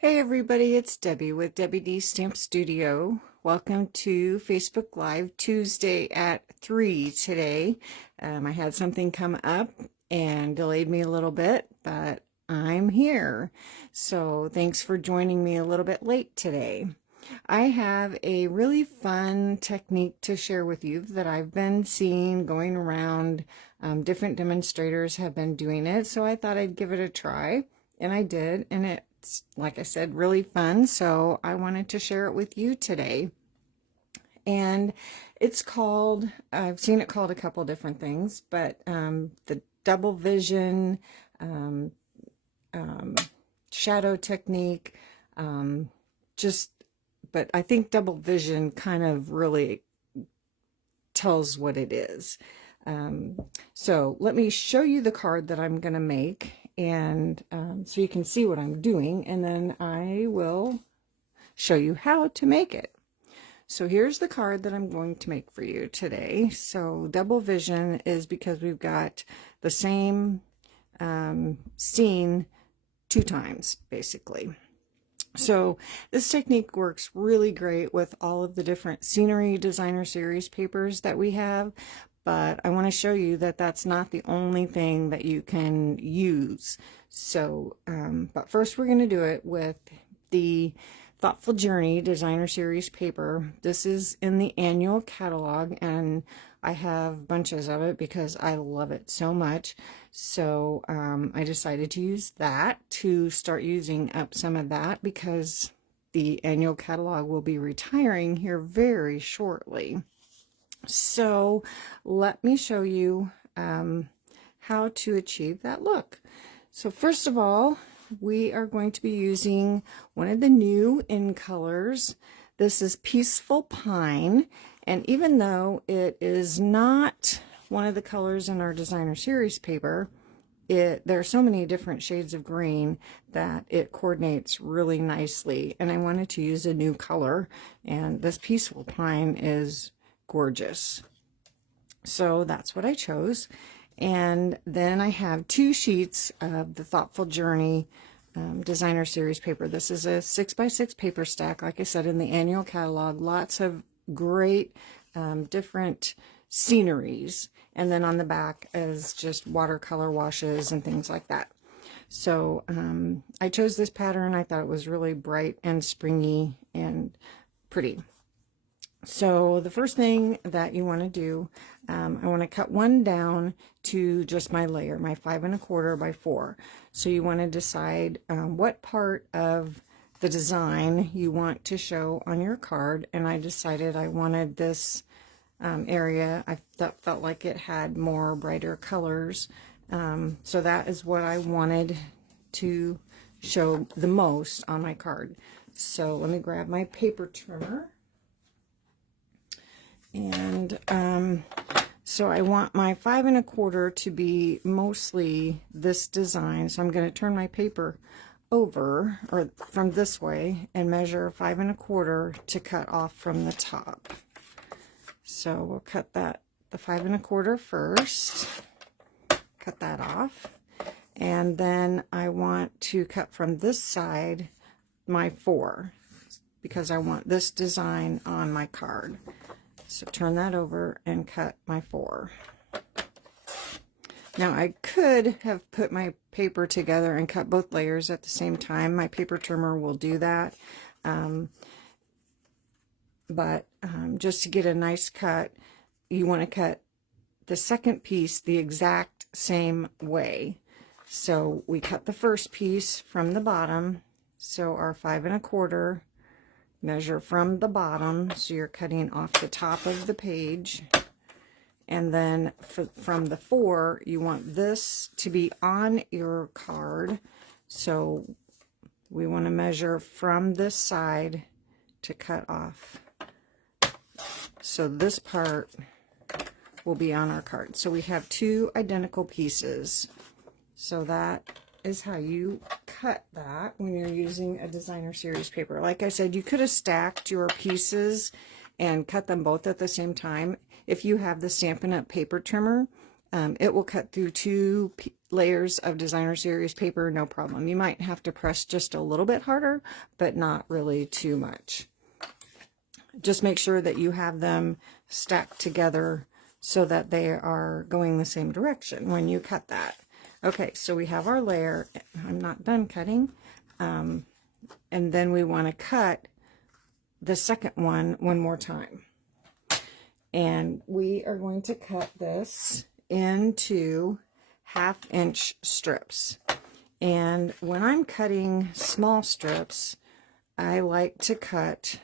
Hey everybody, it's Debbie with Debbie D Stamp Studio. Welcome to Facebook Live Tuesday at 3 today. I had something come up and delayed me a little bit, but I'm here. So thanks for joining me a little bit late today. I have a really fun technique to share with you that I've been seeing going around. Different demonstrators have been doing it, so I thought I'd give it a try, and I did, and it's, like I said, really fun, so I wanted to share it with you today. And it's called, I've seen it called a couple different things, but the double vision shadow technique, but I think double vision kind of really tells what it is. So let me show you the card that I'm going to make, and so you can see what I'm doing, and then I will show you how to make it. So here's the card that I'm going to make for you today. So double vision is because we've got the same scene two times, basically. So this technique works really great with all of the different scenery designer series papers that we have, but I want to show you that that's not the only thing that you can use. So, but first we're going to do it with the Thoughtful Journey Designer Series paper. This is in the annual catalog, and I have bunches of it because I love it so much. So I decided to use that to start using up some of that because the annual catalog will be retiring here very shortly. So let me show you how to achieve that look. So first of all, we are going to be using one of the new in colors. This is Peaceful Pine, and even though it is not one of the colors in our designer series paper, there are so many different shades of green that it coordinates really nicely, and I wanted to use a new color, and this Peaceful Pine is gorgeous. So that's what I chose. And then I have 2 sheets of the Thoughtful Journey designer series paper. This is a 6x6 paper stack, like I said, in the annual catalog. Lots of great different sceneries, and then on the back is just watercolor washes and things like that. So I chose this pattern. I thought it was really bright and springy and pretty. So the first thing that you want to do, I want to cut one down to just my layer, my 5 1/4 by 4. So you want to decide what part of the design you want to show on your card, and I decided I wanted this area. I felt like it had more brighter colors, so that is what I wanted to show the most on my card. So let me grab my paper trimmer. And so I want my 5 1/4 to be mostly this design. So I'm going to turn my paper over, or from this way, and measure 5 1/4 to cut off from the top. So we'll cut the 5 1/4 first. Cut that off. And then I want to cut from this side my 4, because I want this design on my card. So turn that over and cut my 4. Now I could have put my paper together and cut both layers at the same time. My paper trimmer will do that. But just to get a nice cut, you want to cut the second piece the exact same way. So we cut the first piece from the bottom. So our 5 1/4, measure from the bottom, so you're cutting off the top of the page, and then from the 4, you want this to be on your card, so we want to measure from this side to cut off, so this part will be on our card. So we have 2 identical pieces. So that is how you cut that when you're using a designer series paper. Like I said, you could have stacked your pieces and cut them both at the same time. If you have the Stampin' Up paper trimmer, it will cut through 2 layers of designer series paper, no problem. You might have to press just a little bit harder, but not really too much. Just make sure that you have them stacked together so that they are going the same direction when you cut that. Okay, so we have our layer. I'm not done cutting. And then we want to cut the second one more time. And we are going to cut this into 1/2-inch strips. And when I'm cutting small strips, I like to cut,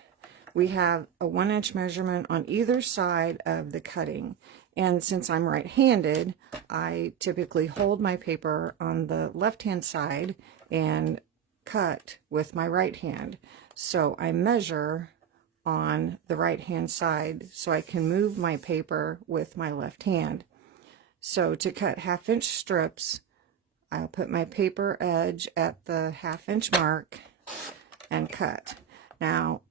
we have a 1-inch measurement on either side of the cutting. And since I'm right-handed, I typically hold my paper on the left-hand side and cut with my right hand. So I measure on the right-hand side so I can move my paper with my left hand. So to cut 1/2-inch strips, I'll put my paper edge at the 1/2-inch mark and cut. Now,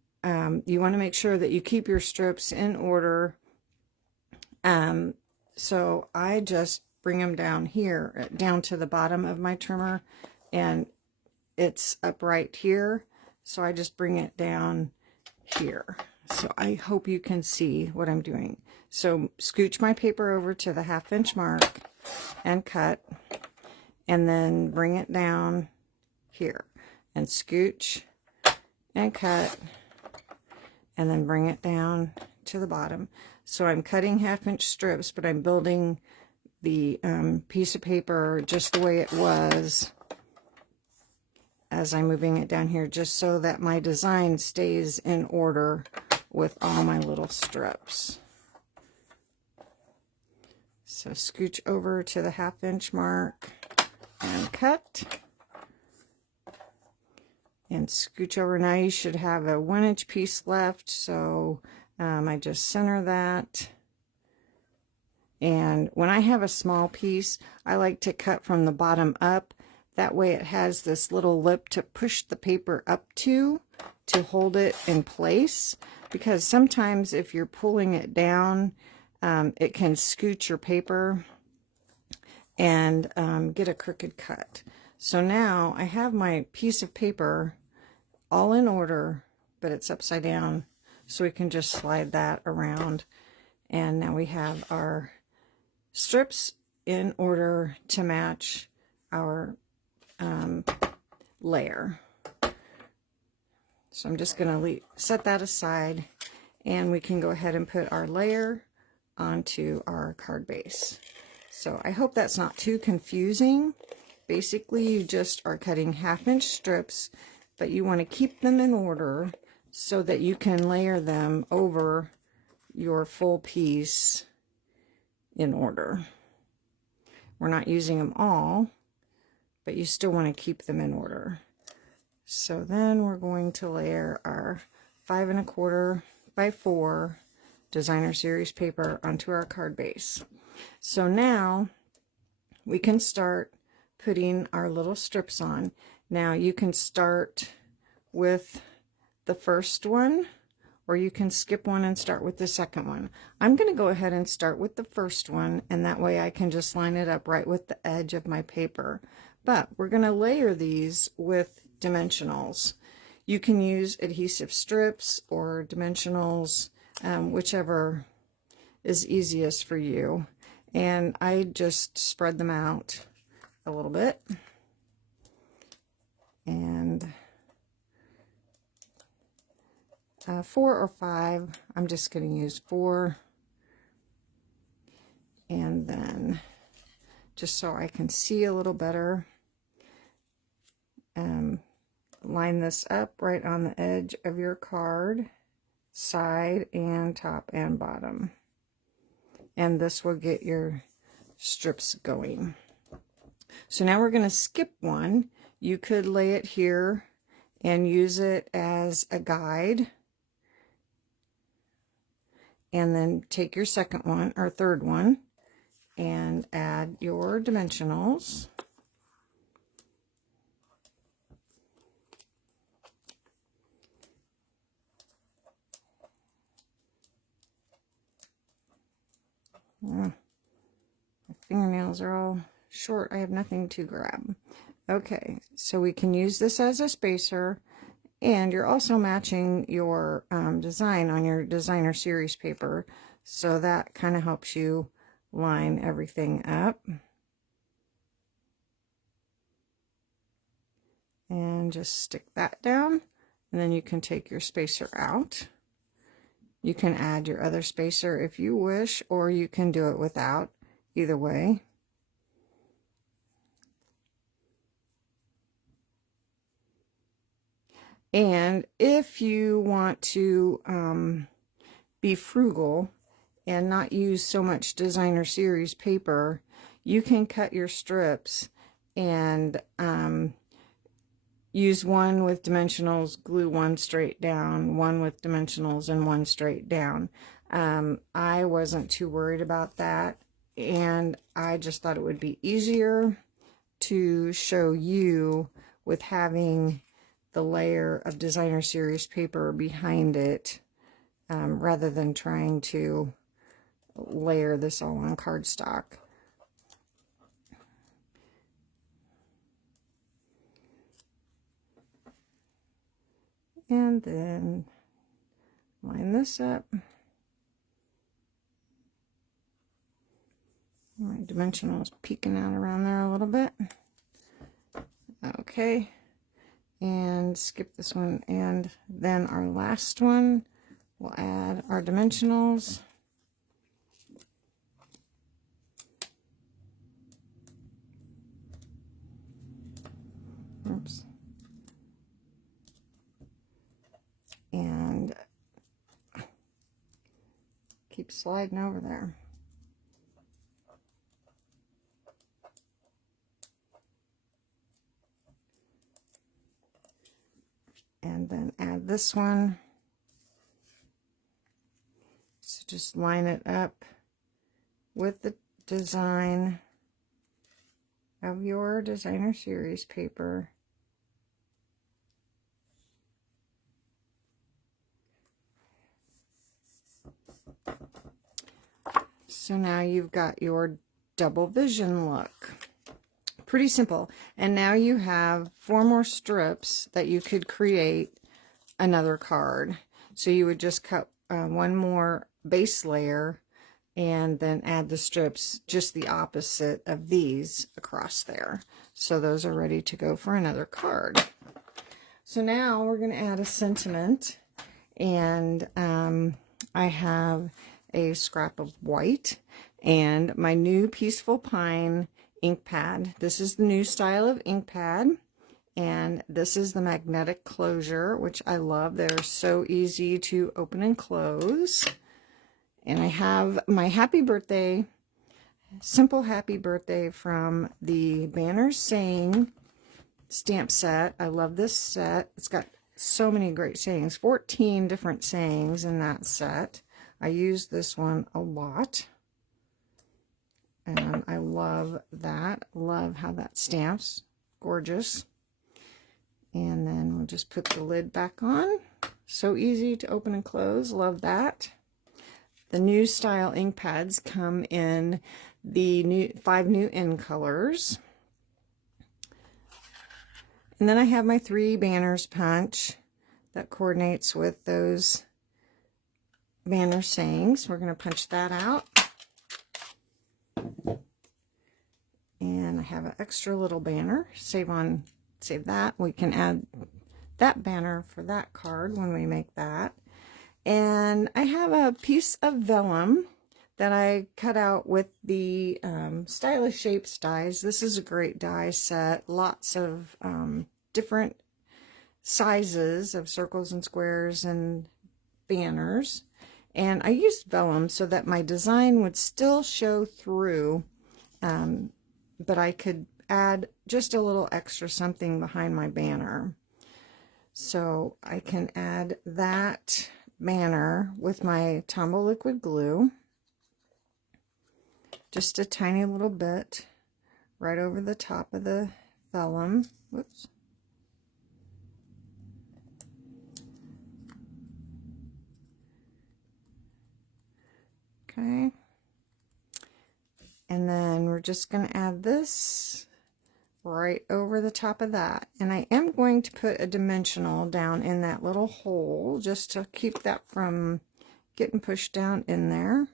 you want to make sure that you keep your strips in order. So I just bring them down here, down to the bottom of my trimmer, and it's up right here. So I just bring it down here. So I hope you can see what I'm doing. So scooch my paper over to the 1/2-inch mark and cut, and then bring it down here and scooch and cut, and then bring it down to the bottom. So I'm cutting 1/2-inch strips, but I'm building the piece of paper just the way it was as I'm moving it down here, just so that my design stays in order with all my little strips. So scooch over to the 1/2-inch mark and cut. And scooch over. Now you should have a 1-inch piece left, so I just center that. And when I have a small piece, I like to cut from the bottom up. That way it has this little lip to push the paper up to hold it in place. Because sometimes if you're pulling it down, it can scooch your paper and get a crooked cut. So now I have my piece of paper all in order, but it's upside down, so we can just slide that around. And now we have our strips in order to match our layer. So I'm just going to set that aside, and we can go ahead and put our layer onto our card base. So I hope that's not too confusing. Basically, you just are cutting 1/2-inch strips, but you want to keep them in order so that you can layer them over your full piece in order. We're not using them all, but you still want to keep them in order. So then we're going to layer our 5 1/4 by 4 designer series paper onto our card base. So now we can start putting our little strips on. Now you can start with the first one, or you can skip one and start with the second one. I'm going to go ahead and start with the first one, and that way I can just line it up right with the edge of my paper. But we're going to layer these with dimensionals. You can use adhesive strips or dimensionals, whichever is easiest for you. And I just spread them out a little bit. And 4 or 5, I'm just going to use 4. And then, just so I can see a little better, line this up right on the edge of your card, side and top and bottom. And this will get your strips going. So now we're going to skip one. You could lay it here and use it as a guide. And then take your second one or third one and add your dimensionals. I fingernails are all short. I have nothing to grab. Okay, so we can use this as a spacer, and you're also matching your design on your designer series paper, so that kind of helps you line everything up. And just stick that down, and then you can take your spacer out. You can add your other spacer if you wish, or you can do it without. Either way. And if you want to be frugal and not use so much designer series paper, you can cut your strips and use one with dimensionals, glue one straight down, one with dimensionals, and one straight down. I wasn't too worried about that, and I just thought it would be easier to show you with having the layer of designer series paper behind it, rather than trying to layer this all on cardstock. And then line this up. My dimensional is peeking out around there a little bit. Okay, and skip this one, and then our last one, we'll add our dimensionals. Oops. And keep sliding over there. And then add this one. So just line it up with the design of your designer series paper. So now you've got your double vision look. Pretty simple. And now you have 4 more strips that you could create another card. So you would just cut one more base layer and then add the strips just the opposite of these across there. So those are ready to go for another card. So now we're going to add a sentiment, and I have a scrap of white and my new Peaceful Pine ink pad. This is the new style of ink pad, and this is the magnetic closure, which I love. They're so easy to open and close. And I have my happy birthday, simple happy birthday from the Banners Saying stamp set. I love this set. It's got so many great sayings, 14 different sayings in that set. I use this one a lot, and I love that. Love how that stamps. Gorgeous. And then we'll just put the lid back on. So easy to open and close. Love that. The new style ink pads come in the 5 new in colors. And then I have my 3 banners punch that coordinates with those banner sayings. We're going to punch that out. And I have an extra little banner. Save that. We can add that banner for that card when we make that. And I have a piece of vellum that I cut out with the Stylish Shapes dies. This is a great die set. Lots of different sizes of circles and squares and banners. And I used vellum so that my design would still show through, but I could add just a little extra something behind my banner. So I can add that banner with my Tombow liquid glue, just a tiny little bit right over the top of the vellum. Whoops. Okay. And then then we're just going to add this right over the top of that. And I am going to put a dimensional down in that little hole just to keep that from getting pushed down in there.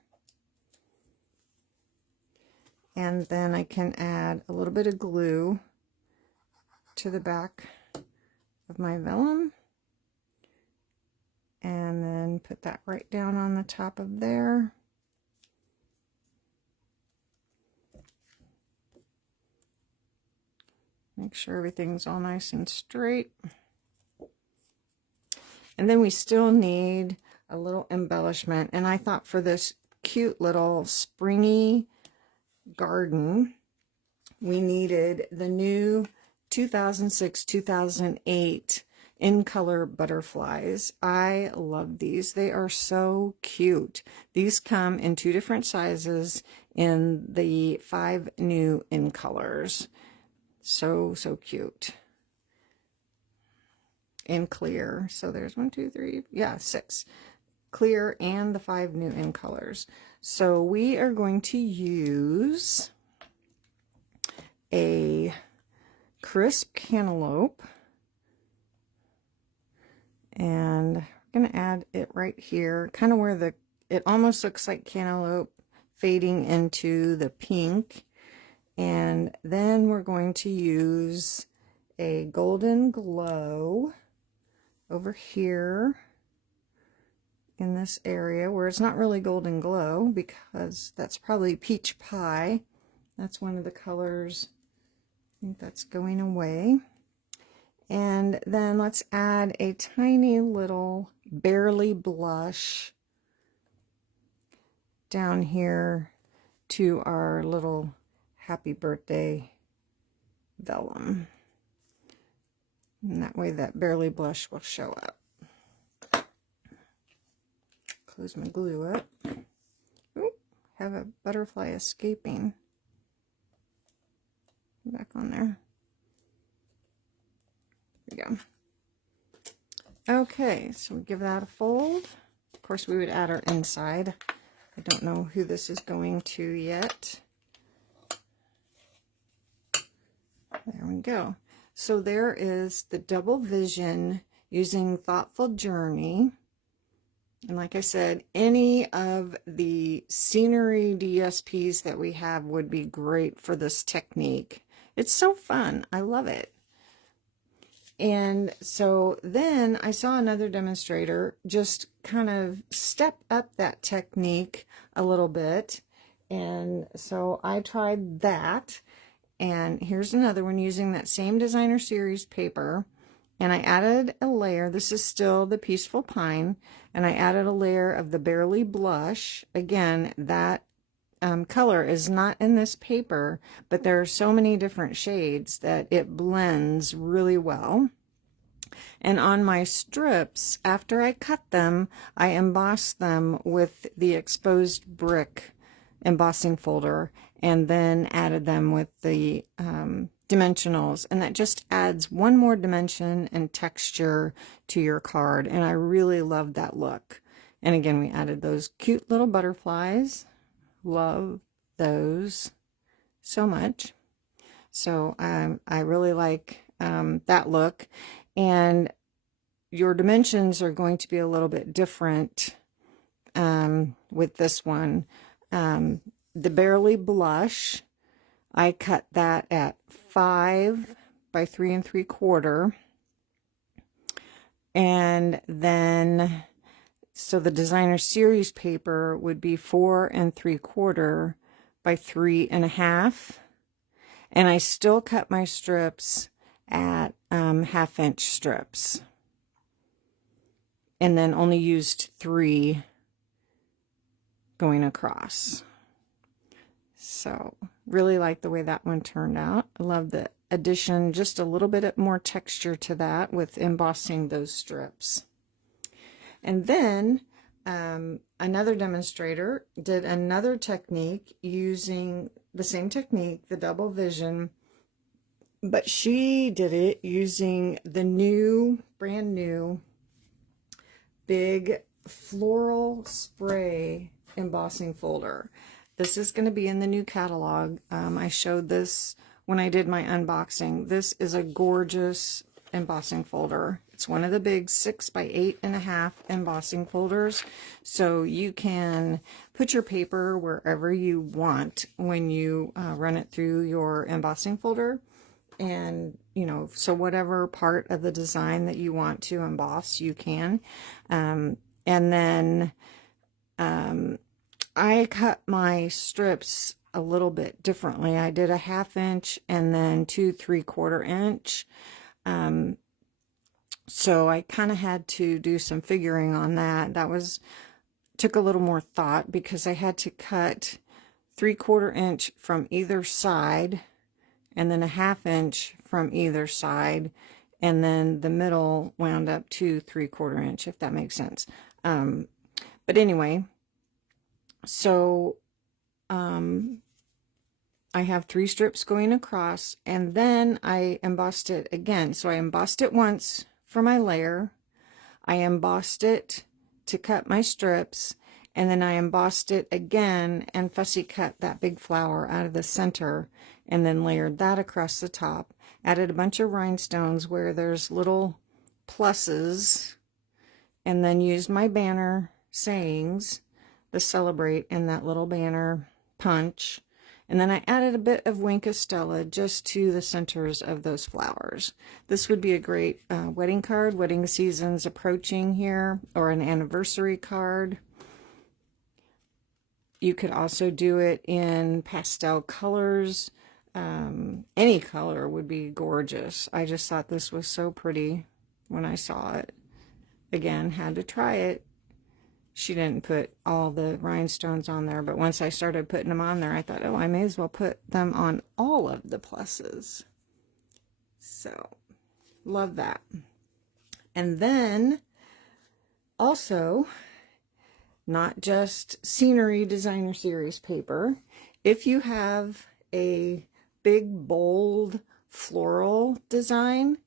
And then I can add a little bit of glue to the back of my vellum. And then put that right down on the top of there. Make sure everything's all nice and straight. And then we still need a little embellishment. And I thought for this cute little springy garden, we needed the new 2006-2008 in color butterflies. I love these. They are so cute. These come in 2 different sizes in the 5 new in colors. So cute. And clear. So there's 1, 2, 3, yeah, 6. Clear and the 5 new in colors. So we are going to use a crisp cantaloupe. And we're going to add it right here, kind of where it almost looks like cantaloupe fading into the pink. And then we're going to use a golden glow over here in this area where it's not really golden glow because that's probably peach pie. That's one of the colors. I think that's going away. And then let's add a tiny little barely blush down here to our little happy birthday vellum. And that way that barely blush will show up. Close my glue up. Ooh, have a butterfly escaping. Back on there. There we go. Okay, so we give that a fold. Of course, we would add our inside. I don't know who this is going to yet. There we go. So there is the double vision using Thoughtful Journey. And like I said, any of the scenery DSPs that we have would be great for this technique. It's so fun. I love it. And so then I saw another demonstrator just kind of step up that technique a little bit. And so I tried that. And here's another one using that same designer series paper. And I added a layer. This is still the Peaceful Pine. And I added a layer of the Barely Blush. Again, that color is not in this paper, but there are so many different shades that it blends really well. And on my strips, after I cut them, I embossed them with the exposed brick embossing folder and then added them with the dimensionals, and that just adds one more dimension and texture to your card, and I really love that look. And again, we added those cute little butterflies. Love those so much. So I really like that look, and your dimensions are going to be a little bit different with this one. The Barely Blush, I cut that at 5 by 3 3/4, and then so the designer series paper would be 4 3/4 by 3 1/2, and I still cut my strips at 1/2-inch strips, and then only used 3 going across. So really like the way that one turned out. I love the addition, just a little bit more texture to that with embossing those strips. And then another demonstrator did another technique using the same technique, the double vision, but she did it using the new, brand new, big floral spray embossing folder. This is going to be in the new catalog. I showed this when I did my unboxing. This is a gorgeous embossing folder. It's one of the big 6 by 8.5 embossing folders, so you can put your paper wherever you want when you run it through your embossing folder. And you know, so whatever part of the design that you want to emboss, you can. And then I cut my strips a little bit differently. I did a 1/2 inch and then 2 3/4 inch. So I kind of had to do some figuring on that. Took a little more thought because I had to cut 3/4 inch from either side and then a 1/2 inch from either side, and then the middle wound up to 3/4 inch, if that makes sense. But anyway, so I have 3 strips going across, and then I embossed it again. So I embossed it once for my layer, I embossed it to cut my strips, and then I embossed it again and fussy cut that big flower out of the center, and then layered that across the top. Added a bunch of rhinestones where there's little pluses, and then used my banner sayings, the celebrate and that little banner punch. And then I added a bit of Wink of Stella just to the centers of those flowers. This would be a great wedding card. Wedding season's approaching here, or an anniversary card. You could also do it in pastel colors. Any color would be gorgeous. I just thought this was so pretty when I saw it. Again, had to try it. She didn't put all the rhinestones on there, but once I started putting them on there, I thought, oh, I may as well put them on all of the pluses. So, love that. And then, also, not just scenery designer series paper. If you have a big, bold floral design,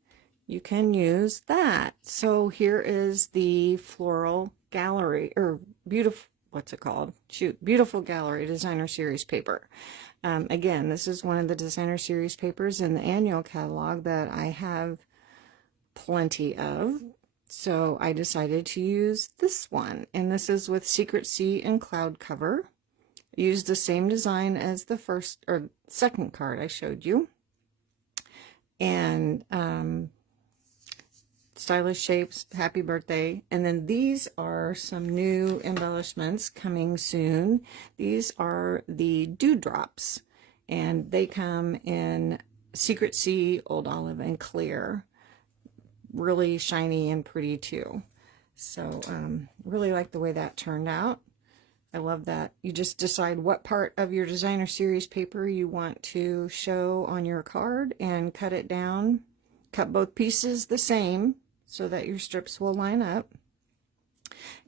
you can use that. So here is the floral gallery, or beautiful, what's it called? Shoot, beautiful gallery designer series paper. Again, this is one of the designer series papers in the annual catalog that I have plenty of. So I decided to use this one, and this is with Secret Sea and Cloud Cover. I used the same design as the first or second card I showed you, and stylish shapes, happy birthday. And then these are some new embellishments coming soon. These are the dewdrops, and they come in Secret Sea, Old Olive, and Clear. Really shiny and pretty too. So really like the way that turned out. I love that. You just decide what part of your designer series paper you want to show on your card and cut it down. Cut both pieces the same so that your strips will line up.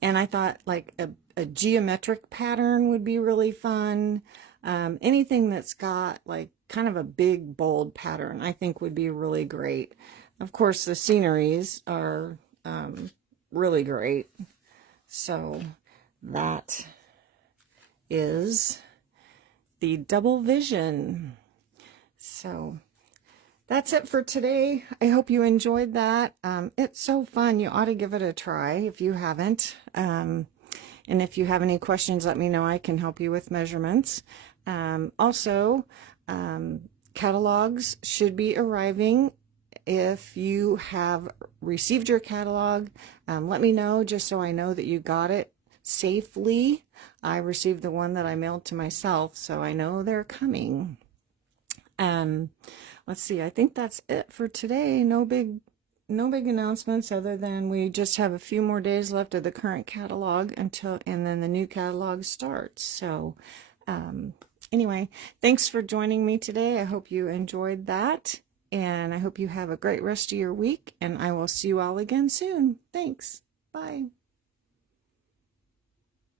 And I thought like a geometric pattern would be really fun. Anything that's got like kind of a big, bold pattern I think would be really great. Of course, the sceneries are really great. So that is the Double Vision. So that's it for today. I hope you enjoyed that. It's so fun. You ought to give it a try if you haven't. And if you have any questions, let me know. I can help you with measurements. Also, catalogs should be arriving. If you have received your catalog, let me know just so I know that you got it safely. I received the one that I mailed to myself, so I know they're coming. Let's see, I think that's it for today. No big announcements other than we just have a few more days left of the current catalog and then the new catalog starts. So anyway, thanks for joining me today. I hope you enjoyed that. And I hope you have a great rest of your week, and I will see you all again soon. Thanks. Bye.